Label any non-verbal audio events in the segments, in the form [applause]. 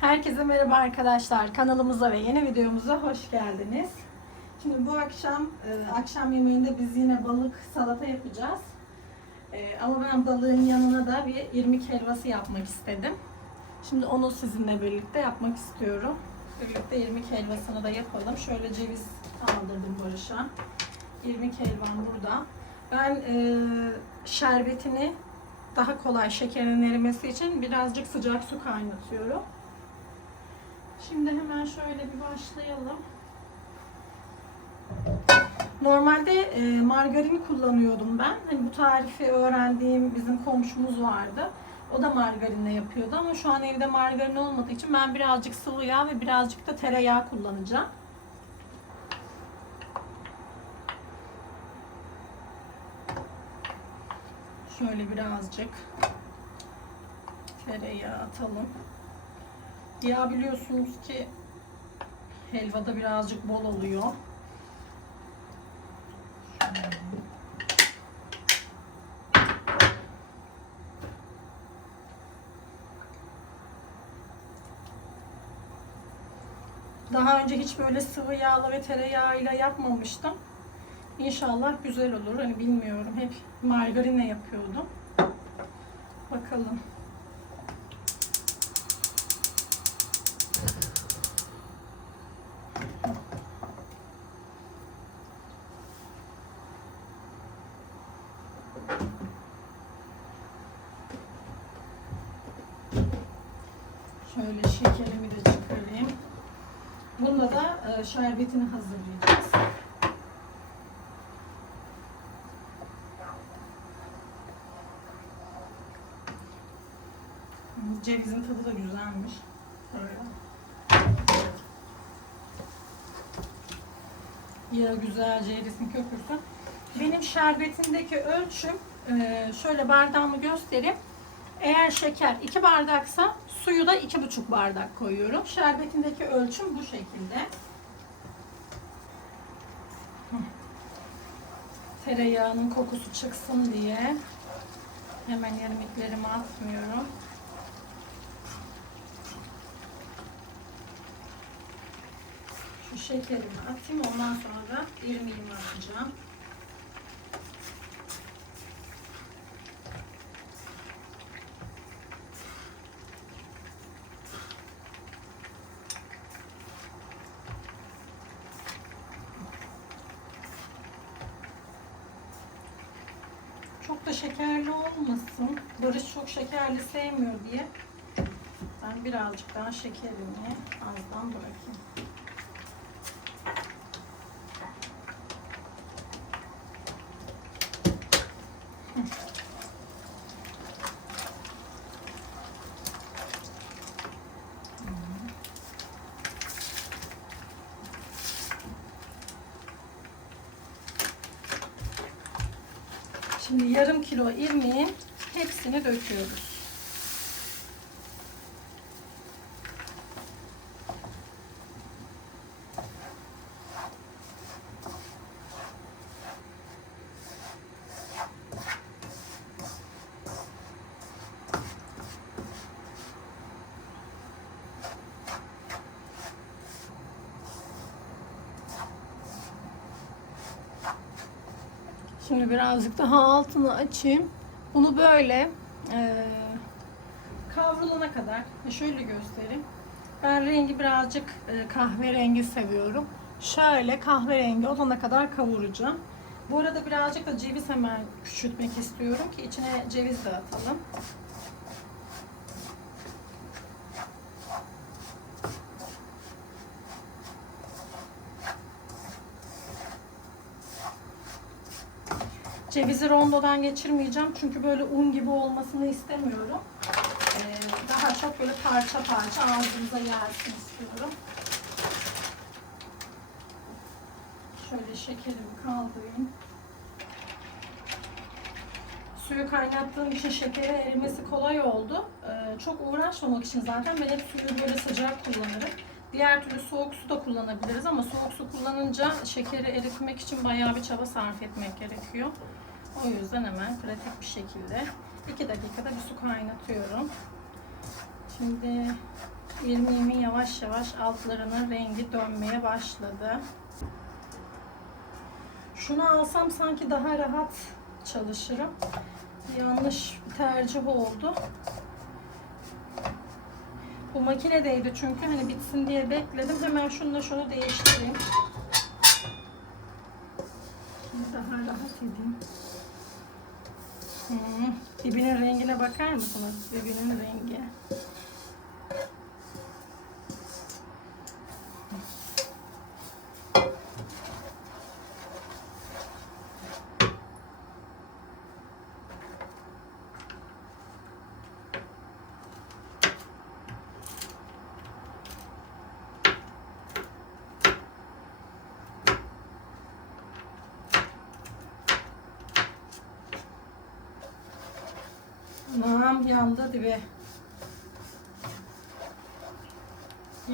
Herkese merhaba arkadaşlar. Kanalımıza ve yeni videomuza hoş geldiniz. Şimdi bu akşam e, akşam yemeğinde biz yine balık salata yapacağız. E, ama ben balığın yanına da bir irmik helvası yapmak istedim. Şimdi onu sizinle birlikte yapmak istiyorum. Birlikte irmik helvasını da yapalım. Şöyle ceviz aldırdım Barış'a. İrmik helvam burada. Ben e, şerbetini daha kolay şekerin erimesi için birazcık sıcak su kaynatıyorum. Şimdi hemen şöyle bir başlayalım. Normalde e, margarin kullanıyordum ben. Hani bu tarifi öğrendiğim bizim komşumuz vardı. O da margarinle yapıyordu ama şu an evde margarin olmadığı için ben birazcık sıvı yağ ve birazcık da tereyağı kullanacağım. Şöyle birazcık tereyağı atalım. Yağ biliyorsunuz ki helvada birazcık bol oluyor. Daha önce hiç böyle sıvı yağla ve tereyağıyla yapmamıştım. İnşallah güzel olur. Hani bilmiyorum. Hep margarinle yapıyordum. Bakalım. Şöyle şekerimi de çıkarayım. Bunda da e, şerbetini hazırlayacağız. Cevizin tadı da güzelmiş. Böyle. Yağı güzelce erisin köpürsün. Benim şerbetimdeki ölçüm e, şöyle bardağımı göstereyim. Eğer şeker 2 bardaksa suyu da 2,5 bardak koyuyorum. Şerbetindeki ölçüm bu şekilde. Tereyağının kokusu çıksın diye hemen irmiklerimi atmıyorum. Şu şekerimi atayım ondan sonra irmiğimi atacağım. Çok da şekerli olmasın. Barış çok şekerli sevmiyor diye ben birazcık daha şekerini azdan bırakayım. Şimdi yarım kilo irmiğin hepsini döküyoruz. Şimdi birazcık daha altını açayım. Bunu böyle e, kavrulana kadar e, şöyle göstereyim. Ben rengi birazcık e, kahverengi seviyorum. Şöyle kahverengi olana kadar kavuracağım. Bu arada birazcık da ceviz hemen küçültmek istiyorum ki içine ceviz de atalım. Cevizi rondodan geçirmeyeceğim çünkü böyle un gibi olmasını istemiyorum. Ee, daha çok böyle parça parça ağzımıza yersin istiyorum. Şöyle şekerimi kaldırayım. Suyu kaynattığım için şekerin erimesi kolay oldu. Ee, çok uğraşmamak için zaten ben hep suyu böyle sıcak kullanırım. Diğer türlü soğuk su da kullanabiliriz ama soğuk su kullanınca şekeri eritmek için bayağı bir çaba sarf etmek gerekiyor. O yüzden hemen pratik bir şekilde 2 dakikada bir su kaynatıyorum. Şimdi İrmiğimin yavaş yavaş altlarının rengi dönmeye başladı. Şunu alsam sanki daha rahat çalışırım. Yanlış bir tercih oldu. Bu makinedeydi çünkü hani bitsin diye bekledim. Hemen şununla şunu değiştireyim. Daha rahat edeyim. Hmm, dibinin rengine bakar mısınız? Dibinin rengi. Anam yandı dibe.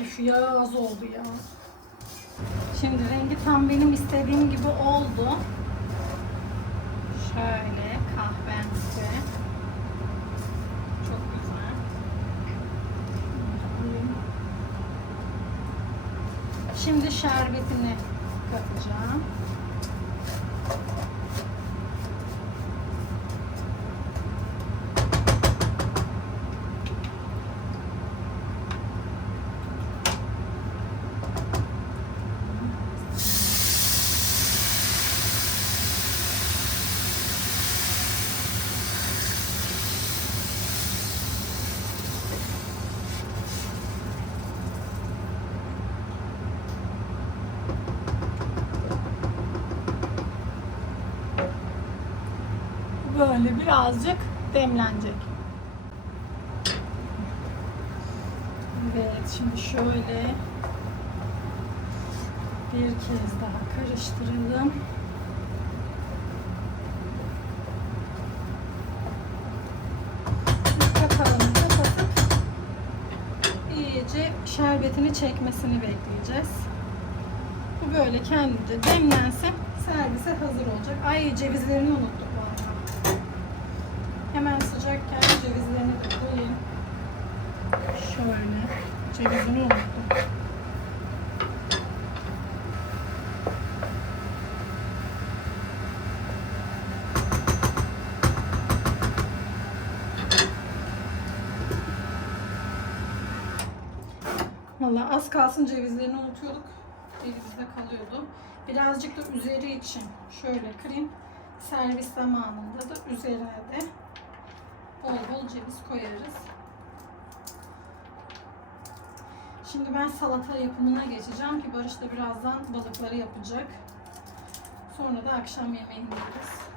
Üf ya az oldu ya. Şimdi rengi tam benim istediğim gibi oldu. Şöyle kahvemsi. Çok güzel. Şimdi şerbetini katacağım. Böyle birazcık demlenecek. Evet, şimdi şöyle bir kez daha karıştıralım. Kapağını kapatıp iyice şerbetini çekmesini bekleyeceğiz. Bu böyle kendince demlensin, servise hazır olacak. Ay cevizlerini unuttuk vallahi. Hemen sıcakken cevizlerini de koyayım. Şöyle. Cevizini unuttum. Valla az kalsın cevizlerini unutuyorduk. Elimizde kalıyordu. Birazcık da üzeri için şöyle kırayım. Servis zamanında da üzerine de bol bol ceviz koyarız. Şimdi ben salata yapımına geçeceğim ki Barış da birazdan balıkları yapacak. Sonra da akşam yemeğini yeriz.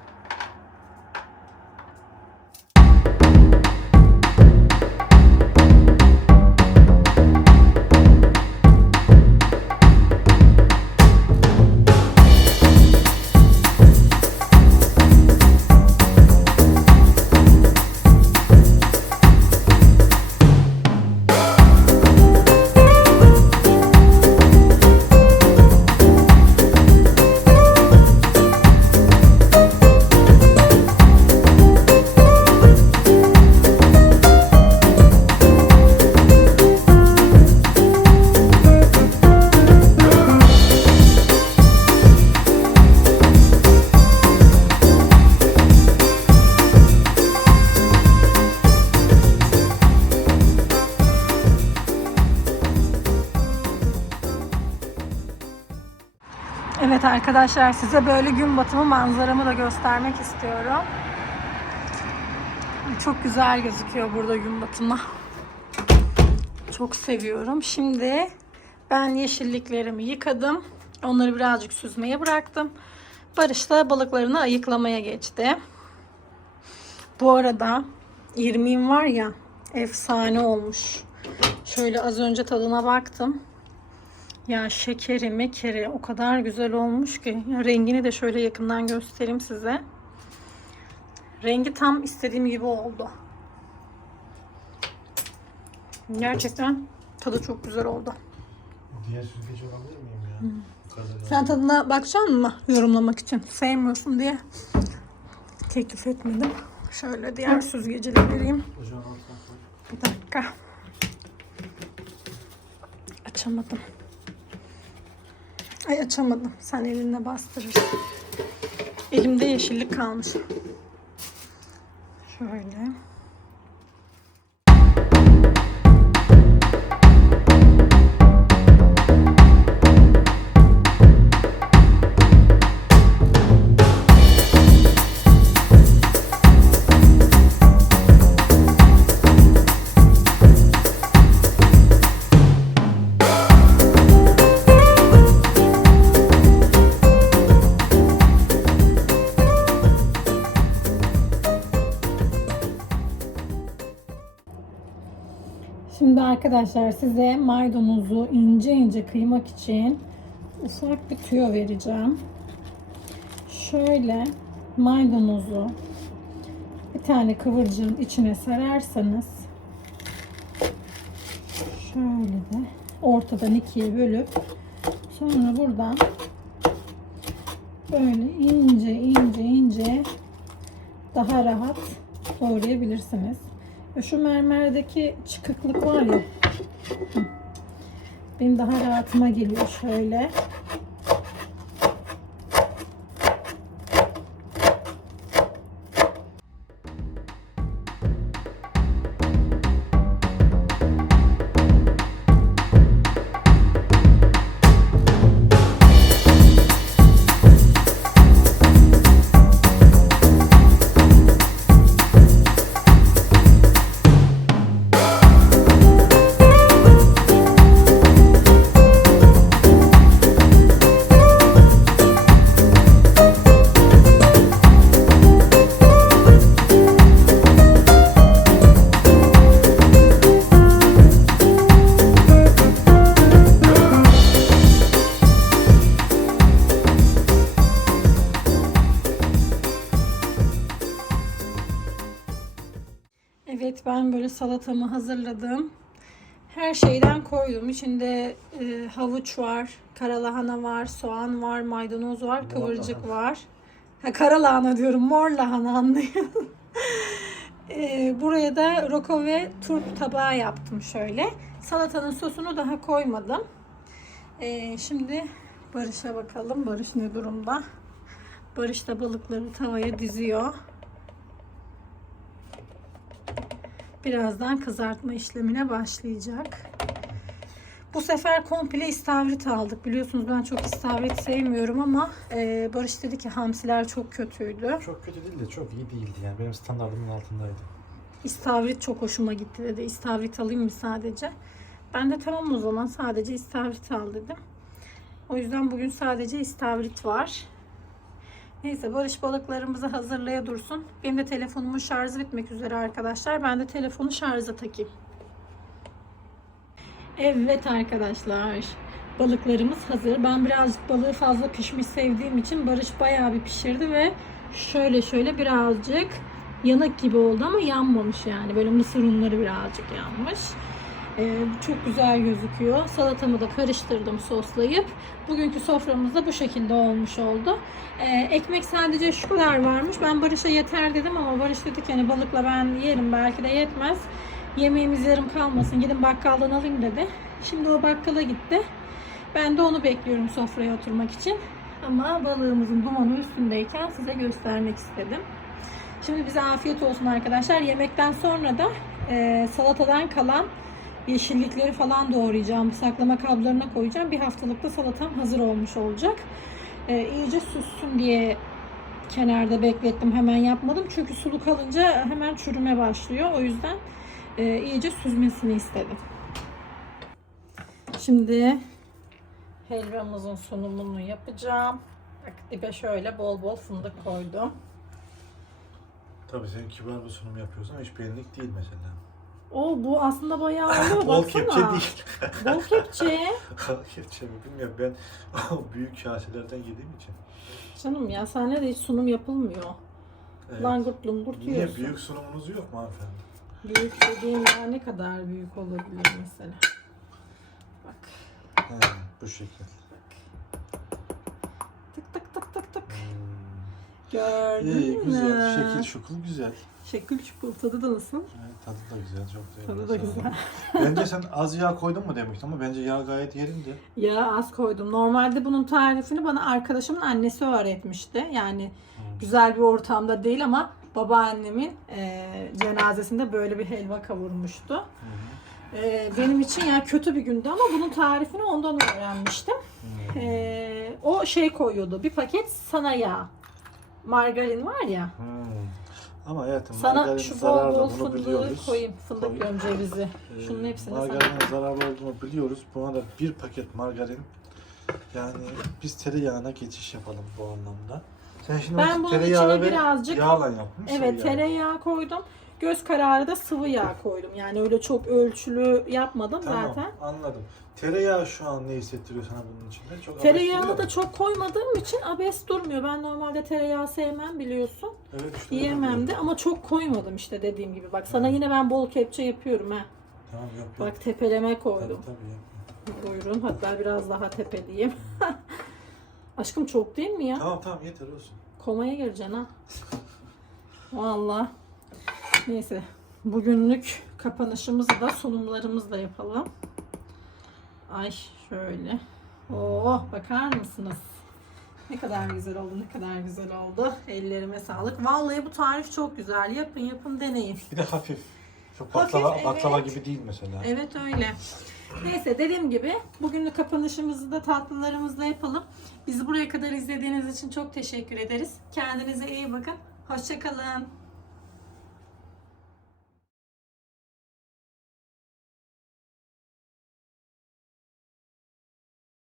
Arkadaşlar size böyle gün batımı manzaramı da göstermek istiyorum. Çok güzel gözüküyor burada gün batımı. Çok seviyorum. Şimdi ben yeşilliklerimi yıkadım. Onları birazcık süzmeye bıraktım. Barış da balıklarını ayıklamaya geçti. Bu arada irmiğim var ya efsane olmuş. Şöyle az önce tadına baktım. Ya şekeri mekeri o kadar güzel olmuş ki. Ya rengini de şöyle yakından göstereyim size. Rengi tam istediğim gibi oldu. Gerçekten tadı çok güzel oldu. Diğer süzgeci alabilir miyim ya? Kadar. Sen tadına bakacaksın mı yorumlamak için? Sevmiyorsun diye teklif etmedim. Şöyle diğer süzgeci de vereyim. Bir dakika. açamadım. Ay açamadım. Sen elinle bastırırsın. Elimde yeşillik kalmış. Şöyle. Arkadaşlar size maydanozu ince ince kıymak için ufak bir tüyo vereceğim. Şöyle maydanozu bir tane kıvırcığın içine sararsanız şöyle de ortadan ikiye bölüp sonra buradan böyle ince ince ince daha rahat doğrayabilirsiniz. Şu mermerdeki çıkıklık var ya. Benim daha rahatıma geliyor şöyle. Ben böyle salatamı hazırladım. Her şeyden koydum. İçinde e, havuç var, karalahana var, soğan var, maydanoz var, kıvırcık var. Ha, karalahana diyorum, mor lahana anlayın. E, buraya da roko ve turp tabağı yaptım şöyle. Salatanın sosunu daha koymadım. E, şimdi Barış'a bakalım. Barış ne durumda? Barış da balıkları tavaya diziyor. Birazdan kızartma işlemine başlayacak. Bu sefer komple istavrit aldık. Biliyorsunuz ben çok istavrit sevmiyorum ama e, Barış dedi ki hamsiler çok kötüydü. Çok kötü değil de çok iyi değildi yani. Benim standartımın altındaydı. İstavrit çok hoşuma gitti dedi. İstavrit alayım mı sadece? Ben de tamam o zaman sadece istavrit al dedim. O yüzden bugün sadece istavrit var. Neyse Barış balıklarımızı hazırlaya dursun. Benim de telefonumun şarjı bitmek üzere arkadaşlar. Ben de telefonu şarja takayım. Evet arkadaşlar. Balıklarımız hazır. Ben birazcık balığı fazla pişmiş sevdiğim için Barış bayağı bir pişirdi ve şöyle şöyle birazcık yanık gibi oldu ama yanmamış yani. Böyle mısır unları birazcık yanmış. Ee, çok güzel gözüküyor. Salatamı da karıştırdım soslayıp. Bugünkü soframız da bu şekilde olmuş oldu. Ee, ekmek sadece şu kadar varmış. Ben Barış'a yeter dedim ama Barış dedi ki hani balıkla ben yerim belki de yetmez. Yemeğimiz yarım kalmasın gidin bakkaldan alayım dedi. Şimdi o bakkala gitti. Ben de onu bekliyorum sofraya oturmak için. Ama balığımızın dumanı üstündeyken size göstermek istedim. Şimdi bize afiyet olsun arkadaşlar. Yemekten sonra da e, salatadan kalan yeşillikleri falan doğrayacağım. Saklama kablarına koyacağım. Bir haftalıkta salatam hazır olmuş olacak. E, iyice süssün diye kenarda beklettim. Hemen yapmadım. Çünkü sulu kalınca hemen çürüme başlıyor. O yüzden e, iyice süzmesini istedim. Şimdi helvamızın sunumunu yapacağım. Bak dibe şöyle bol bol fındık koydum. Tabii sen kibar bir sunum yapıyorsan hiç beğenlik değil mesela. O bu aslında bayağı [laughs] oluyor Bol baksana. kepçe değil. Bol kepçe. [laughs] kepçe mi bilmiyorum ben o [laughs] büyük kaselerden yediğim için. Canım ya sahnede hiç sunum yapılmıyor. Evet. Langırt lungurt Niye yiyorsun. büyük sunumunuz yok mu hanımefendi? Büyük dediğin ya ne kadar büyük olabilir mesela. Bak He, bu şekil. tık tık tık tık tık. Hmm. Gördün İyi mü? güzel. Şekil şukul güzel. Şekil çubuğu tadı da nasıl? Evet, tadı da güzel. Çok güzel. Tadı da güzel. Bence sen az yağ koydun mu demiştin ama bence yağ gayet yerinde. Ya az koydum. Normalde bunun tarifini bana arkadaşımın annesi öğretmişti. Yani güzel bir ortamda değil ama babaannemin e, cenazesinde böyle bir helva kavurmuştu. Hı. E, benim için ya kötü bir gündü ama bunun tarifini ondan öğrenmiştim. Hı. E, o şey koyuyordu. Bir paket sana yağ. Margarin var ya. Hmm. Ama hayatım Sana margarin şu bol zararlı bol bunu fındığı biliyoruz. koyayım. Fındık Koy. diyorum cevizi. Ee, Şunun hepsini sana. Margarinin zararlı olduğunu biliyoruz. Buna da bir paket margarin yani biz tereyağına geçiş yapalım bu anlamda. Sen şimdi Ben bunun tereyağı içine ve birazcık- yağla yapmış. Evet tereyağı koydum. Göz kararı da sıvı yağ koydum. Yani öyle çok ölçülü yapmadım Tamam zaten. anladım. Tereyağı şu an ne hissettiriyor sana bunun içinde? Çok Tereyağını da çok koymadığım için abes durmuyor. Ben normalde tereyağı sevmem biliyorsun. Evet işte Yiyemem de ama çok koymadım işte dediğim gibi. Bak sana yine ben bol kepçe yapıyorum ha. Tamam yok. Bak tepeleme Tabii koydum. tabii yap. Buyurun hatta biraz daha tepeleyeyim. [laughs] Aşkım çok değil mi ya? Tamam tamam yeter olsun. Komaya gireceksin ha. Valla. Neyse. Bugünlük kapanışımızı da sunumlarımızı da yapalım. Ay şöyle. Oh bakar mısınız? Ne kadar güzel oldu, ne kadar güzel oldu. Ellerime sağlık. Vallahi bu tarif çok güzel. Yapın yapın deneyin. Bir de hafif. Çok Hafif, baklava, evet. baklava gibi değil mesela. Evet öyle. Neyse dediğim gibi bugünlük kapanışımızı da tatlılarımızla yapalım. Bizi buraya kadar izlediğiniz için çok teşekkür ederiz. Kendinize iyi bakın. Hoşçakalın.